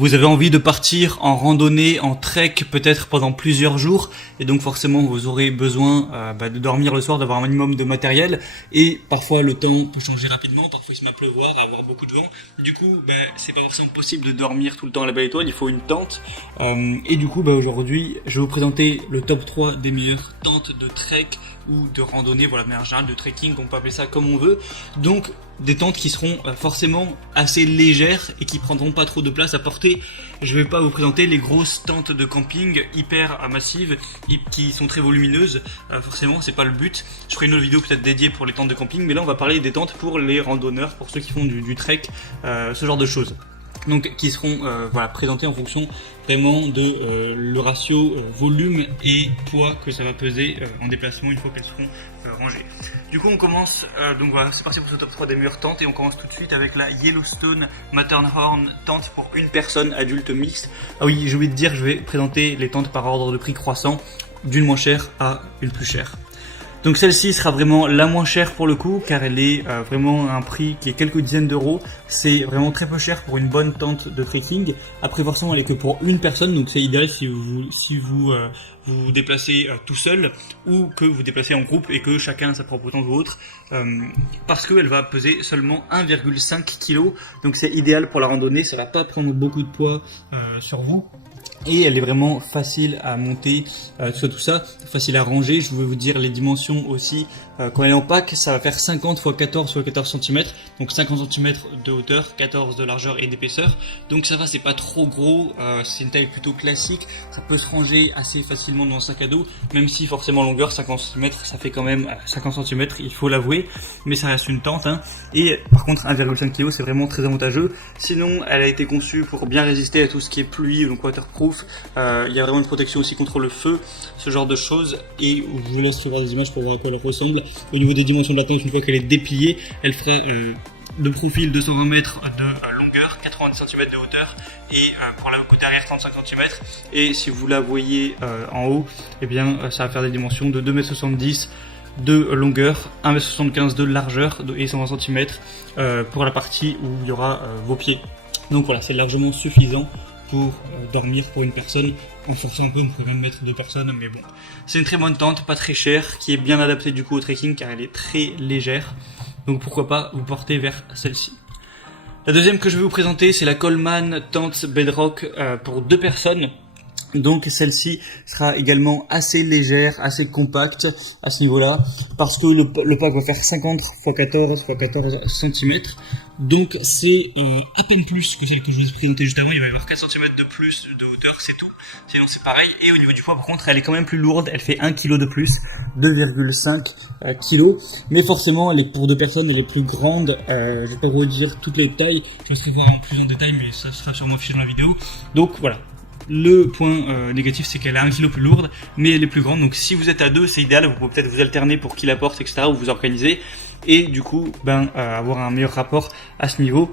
Vous avez envie de partir en randonnée, en trek, peut-être pendant plusieurs jours, et donc forcément vous aurez besoin de dormir le soir, d'avoir un minimum de matériel, et parfois le temps peut changer rapidement, parfois il se met à pleuvoir, à avoir beaucoup de vent, du coup c'est pas forcément possible de dormir tout le temps à la belle étoile, il faut une tente, et du coup aujourd'hui je vais vous présenter le top 3 des meilleures tentes de trek ou de randonnée, voilà, de manière générale, de trekking, on peut appeler ça comme on veut. Donc des tentes qui seront forcément assez légères et qui prendront pas trop de place à porter. Je vais pas vous présenter les grosses tentes de camping hyper massives qui sont très volumineuses, forcément c'est pas le but. Je ferai une autre vidéo peut-être dédiée pour les tentes de camping, mais là on va parler des tentes pour les randonneurs, pour ceux qui font du trek, ce genre de choses. Donc qui seront présentées en fonction vraiment de le ratio volume et poids que ça va peser en déplacement une fois qu'elles seront rangées. Du coup on commence, donc voilà, c'est parti pour ce top 3 des meilleures tentes et on commence tout de suite avec la Yellowstone Matterhorn tente pour une personne adulte mixte. Ah oui, j'ai oublié de dire, je vais présenter les tentes par ordre de prix croissant, d'une moins chère à une plus chère. Donc celle-ci sera vraiment la moins chère pour le coup, car elle est vraiment à un prix qui est quelques dizaines d'euros. C'est vraiment très peu cher pour une bonne tente de trekking. Après forcément elle est que pour une personne, donc c'est idéal si vous vous déplacez tout seul ou que vous déplacez en groupe et que chacun a sa propre tente ou autre, parce qu'elle va peser seulement 1,5 kg. Donc c'est idéal pour la randonnée, ça va pas prendre beaucoup de poids sur vous. Et elle est vraiment facile à monter, tout ça, facile à ranger. Je vais vous dire les dimensions aussi. Quand elle est en pack, ça va faire 50 x 14 x 14 cm, donc 50 cm de hauteur, 14 de largeur et d'épaisseur. Donc ça va, c'est pas trop gros, c'est une taille plutôt classique. Ça peut se ranger assez facilement dans un sac à dos, même si forcément longueur 50 cm, ça fait quand même 50 cm, il faut l'avouer, mais ça reste une tente, hein. Et par contre 1,5 kg, c'est vraiment très avantageux. Sinon, elle a été conçue pour bien résister à tout ce qui est pluie, donc waterproof. Il y a vraiment une protection aussi contre le feu, ce genre de choses, et je vous laisse voir des images pour voir à quoi elle ressemble. Au niveau des dimensions de la tente, une fois qu'elle est dépliée, elle fera de profil 220 mètres de longueur, 90 cm de hauteur, et pour la côté arrière 35 cm, et si vous la voyez en haut, eh bien ça va faire des dimensions de 2,70 m de longueur, 1,75 m de largeur et 120 cm pour la partie où il y aura vos pieds. Donc voilà, c'est largement suffisant pour dormir pour une personne. En forçant un peu, on pourrait même mettre 2 personnes, mais bon. C'est une très bonne tente, pas très chère, qui est bien adaptée du coup au trekking car elle est très légère. Donc pourquoi pas vous porter vers celle-ci. La deuxième que je vais vous présenter, c'est la Coleman Tente Bedrock pour 2 personnes. Donc celle-ci sera également assez légère, assez compacte à ce niveau-là, parce que le pack va faire 50 x 14 x 14 cm. Donc c'est à peine plus que celle que je vous ai présentée juste avant. Il va y avoir 4 cm de plus de hauteur, c'est tout. Sinon c'est pareil. Et au niveau du poids par contre, elle est quand même plus lourde. Elle fait 1 kg de plus, 2,5 kg. Mais forcément, elle est pour 2 personnes, elle est plus grande. Je vais pas vous dire toutes les tailles. Je vais voir en plus en détail, mais ça sera sûrement affiché dans la vidéo. Donc voilà. Le point négatif, c'est qu'elle est 1 kg plus lourde, mais elle est plus grande. Donc si vous êtes à 2, c'est idéal. Vous pouvez peut-être vous alterner pour qui la porte, etc. ou vous organiser. Et du coup, avoir un meilleur rapport à ce niveau.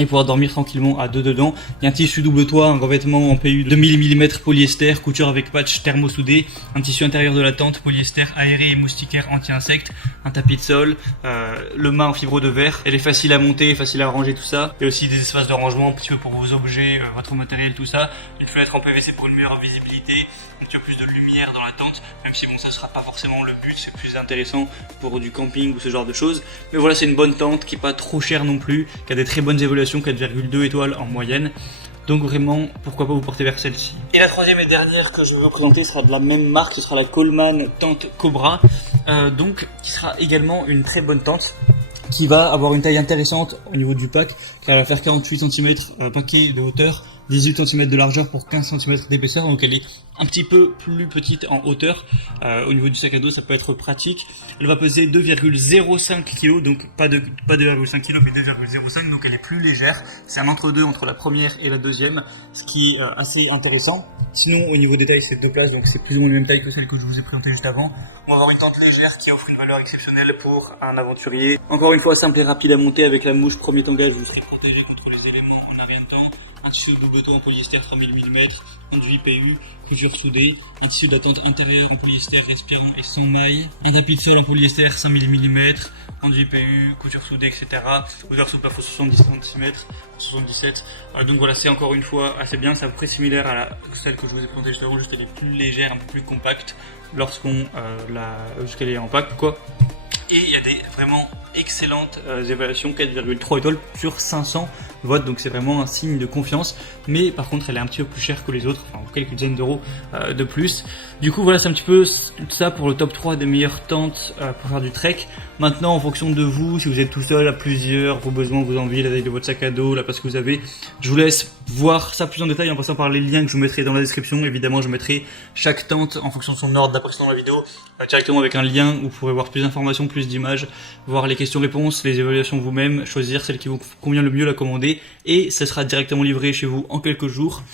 Et pouvoir dormir tranquillement à 2 dedans. Il y a un tissu double toit, un revêtement en PU de 1000 mm polyester, couture avec patch thermosoudé, un tissu intérieur de la tente, polyester aéré et moustiquaire anti-insectes, un tapis de sol, le mât en fibre de verre. Elle est facile à monter, facile à ranger, tout ça. Il y a aussi des espaces de rangement un petit peu pour vos objets, votre matériel, tout ça. Une fenêtre en PVC pour une meilleure visibilité. Un petit peu plus de lumière dans la tente, même si bon, ça sera pas forcément le but, c'est plus intéressant pour du camping ou ce genre de choses. Mais voilà, c'est une bonne tente qui est pas trop chère non plus, qui a des très bonnes évaluations, 4,2 étoiles en moyenne. Donc vraiment, pourquoi pas vous porter vers celle-ci. Et la troisième et dernière que je vais vous présenter sera de la même marque, ce sera la Coleman Tente Cobra, qui sera également une très bonne tente, qui va avoir une taille intéressante au niveau du pack, car elle va faire 48 cm paquet de hauteur, 18 cm de largeur pour 15 cm d'épaisseur, donc elle est un petit peu plus petite en hauteur. Au niveau du sac à dos, ça peut être pratique. Elle va peser 2,05 kg, donc pas 2,5 kg mais 2,05, donc elle est plus légère. C'est un entre-deux entre la première et la deuxième, ce qui est assez intéressant. Sinon, au niveau des tailles, c'est 2 places, donc c'est plus ou moins la même taille que celle que je vous ai présentée juste avant. On va avoir une tente légère qui offre une valeur exceptionnelle pour un aventurier. Encore une fois, simple et rapide à monter avec la mouche premier tangage, vous serez protégé contre les éléments en un rien de temps. un tissu double taux en polyester 3000 mm, enduit PU, couture soudée, un tissu d'attente intérieur en polyester respirant et sans maille, un tapis de sol en polyester 5000 mm, enduit PU, couture soudée, etc. Hauteur sous plafond 70 cm, 77. Donc voilà, c'est encore une fois assez bien, c'est à peu près similaire à celle que je vous ai présentée juste avant, juste elle est plus légère, un peu plus compacte lorsqu'elle est en pack, quoi. Et il y a des vraiment excellentes évaluations, 4,3 étoiles sur 500 votes, donc c'est vraiment un signe de confiance. Mais par contre, elle est un petit peu plus chère que les autres, enfin quelques dizaines d'euros de plus. Du coup, voilà, c'est un petit peu ça pour le top 3 des meilleures tentes pour faire du trek. Maintenant, en fonction de vous, si vous êtes tout seul, à plusieurs, vos besoins, vos envies, la taille de votre sac à dos, la place que vous avez, je vous laisse voir ça plus en détail en passant par les liens que je vous mettrai dans la description. Évidemment, je mettrai chaque tente en fonction de son ordre d'apparition dans la vidéo, directement avec un lien où vous pourrez voir plus d'informations, plus d'images, voir les questions-réponses, les évaluations vous-même, choisir celle qui vous convient le mieux, la commander, et ça sera directement livré chez vous en quelques jours.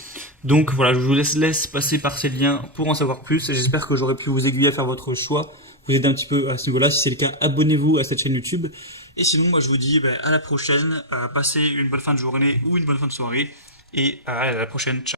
Donc voilà, je vous laisse passer par ces liens pour en savoir plus, et j'espère que j'aurai pu vous aiguiller à faire votre choix, vous aider un petit peu à ce niveau-là. Si c'est le cas, abonnez-vous à cette chaîne YouTube. Et sinon, moi je vous dis à la prochaine, passez une bonne fin de journée ou une bonne fin de soirée, et à la prochaine, ciao.